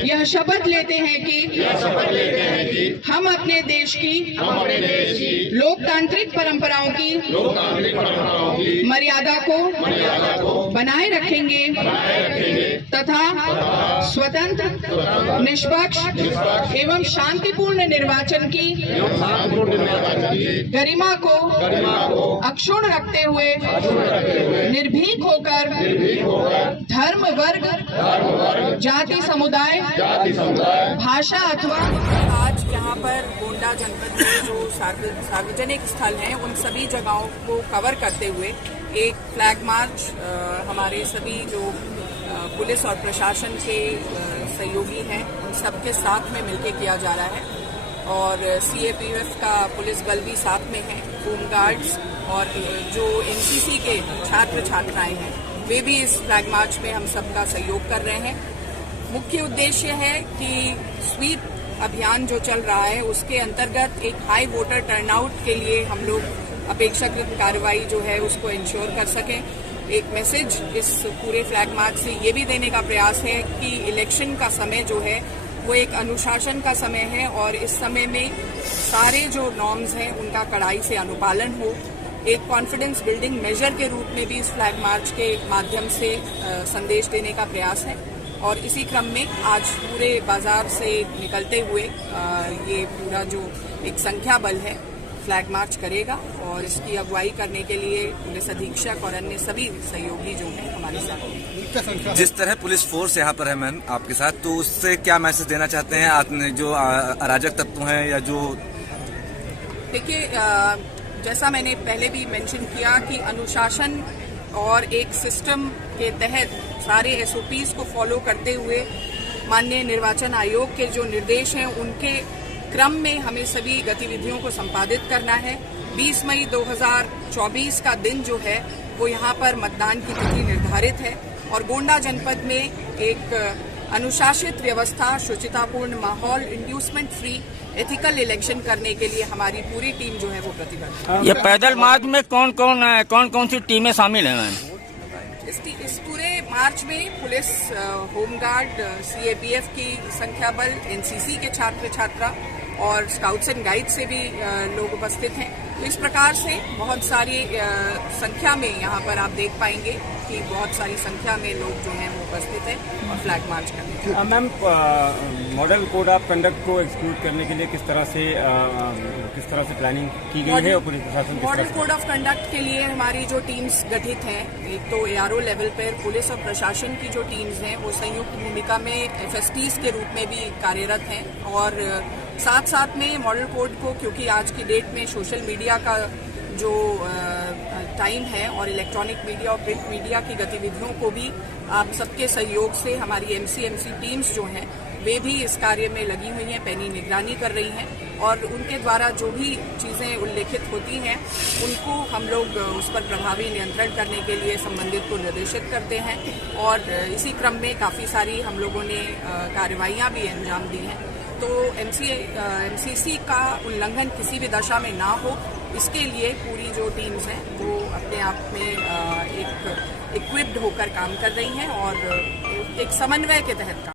यह शपथ लेते हैं कि हम अपने देश की लोकतांत्रिक परंपराओं की मर्यादा को बनाए रखेंगे तथा स्वतंत्र, निष्पक्ष एवं शांतिपूर्ण निर्वाचन की गरिमा को अक्षुण्ण रखते हुए निर्भीक होकर धर्म, वर्ग, जाति, समुदाय, भाषा अथवा आज यहाँ पर गोंडा जनपद में जो सार्वजनिक स्थल हैं उन सभी जगहों को कवर करते हुए एक फ्लैग मार्च हमारे सभी जो पुलिस और प्रशासन के सहयोगी हैं उन सबके साथ में मिलकर किया जा रहा है और CAPF का पुलिस बल भी साथ में है, होम गार्ड्स और जो NCC के छात्र छात्राएं हैं वे भी इस फ्लैग मार्च में हम सबका सहयोग कर रहे हैं। मुख्य उद्देश्य है कि स्वीप अभियान जो चल रहा है उसके अंतर्गत एक हाई वोटर टर्नआउट के लिए हम लोग अपेक्षाकृत कार्रवाई जो है उसको इंश्योर कर सकें। एक मैसेज इस पूरे फ्लैग मार्च से ये भी देने का प्रयास है कि इलेक्शन का समय जो है वो एक अनुशासन का समय है और इस समय में सारे जो नॉर्म्स हैं उनका कड़ाई से अनुपालन हो। एक कॉन्फिडेंस बिल्डिंग मेजर के रूप में भी इस फ्लैग मार्च के माध्यम से संदेश देने का प्रयास है और इसी क्रम में आज पूरे बाजार से निकलते हुए ये पूरा जो एक संख्या बल है फ्लैग मार्च करेगा और इसकी अगुवाई करने के लिए पुलिस अधीक्षक और अन्य सभी सहयोगी जो हैं हमारे साथ। जिस तरह पुलिस फोर्स यहाँ पर है मैम आपके साथ, तो उससे क्या मैसेज देना चाहते हैं आपने जो अराजक तत्व हैं या जो? देखिए, जैसा मैंने पहले भी मेंशन किया कि अनुशासन और एक सिस्टम के तहत सारे SOPs को फॉलो करते हुए माननीय निर्वाचन आयोग के जो निर्देश हैं उनके क्रम में हमें सभी गतिविधियों को संपादित करना है। 20 मई 2024 का दिन जो है वो यहाँ पर मतदान की तिथि निर्धारित है और गोंडा जनपद में एक अनुशासित व्यवस्था, शुचितापूर्ण माहौल, इंड्यूसमेंट फ्री एथिकल इलेक्शन करने के लिए हमारी पूरी टीम जो है वो प्रतिबद्ध है। ये पैदल मार्च में कौन सी टीमें शामिल हैं मैम? इस पूरे मार्च में पुलिस, होमगार्ड, CAPF की संख्या बल, NCC के छात्र छात्रा और स्काउट्स एंड गाइड से भी लोग उपस्थित हैं। तो इस प्रकार से बहुत सारी संख्या में यहाँ पर आप देख पाएंगे कि बहुत सारी संख्या में लोग जो हैं वो उपस्थित हैं और फ्लैग मार्च करने हैं। Ma'am, model code of conduct को एग्जीक्यूट करने के लिए किस तरह से प्लानिंग की गई है और पुलिस प्रशासन? मॉडल कोड ऑफ कंडक्ट के लिए हमारी जो टीम्स गठित हैं, एक तो ARO लेवल पर पुलिस और प्रशासन की जो टीम्स हैं वो संयुक्त भूमिका में FSTs के रूप में भी कार्यरत हैं और साथ साथ में मॉडल कोड को, क्योंकि आज की डेट में सोशल मीडिया का जो टाइम है और इलेक्ट्रॉनिक मीडिया और प्रिंट मीडिया की गतिविधियों को भी आप सबके सहयोग से हमारी MC टीम्स जो हैं वे भी इस कार्य में लगी हुई हैं, पैनी निगरानी कर रही हैं और उनके द्वारा जो भी चीज़ें उल्लेखित होती हैं उनको हम लोग उस पर प्रभावी नियंत्रण करने के लिए संबंधित को निर्देशित करते हैं और इसी क्रम में काफ़ी सारी हम लोगों ने कार्रवाइयाँ भी अंजाम दी हैं। तो MCC का उल्लंघन किसी भी दशा में ना हो, इसके लिए पूरी जो टीम्स हैं वो अपने आप में एक इक्विप्ड होकर काम कर रही हैं और एक समन्वय के तहत काम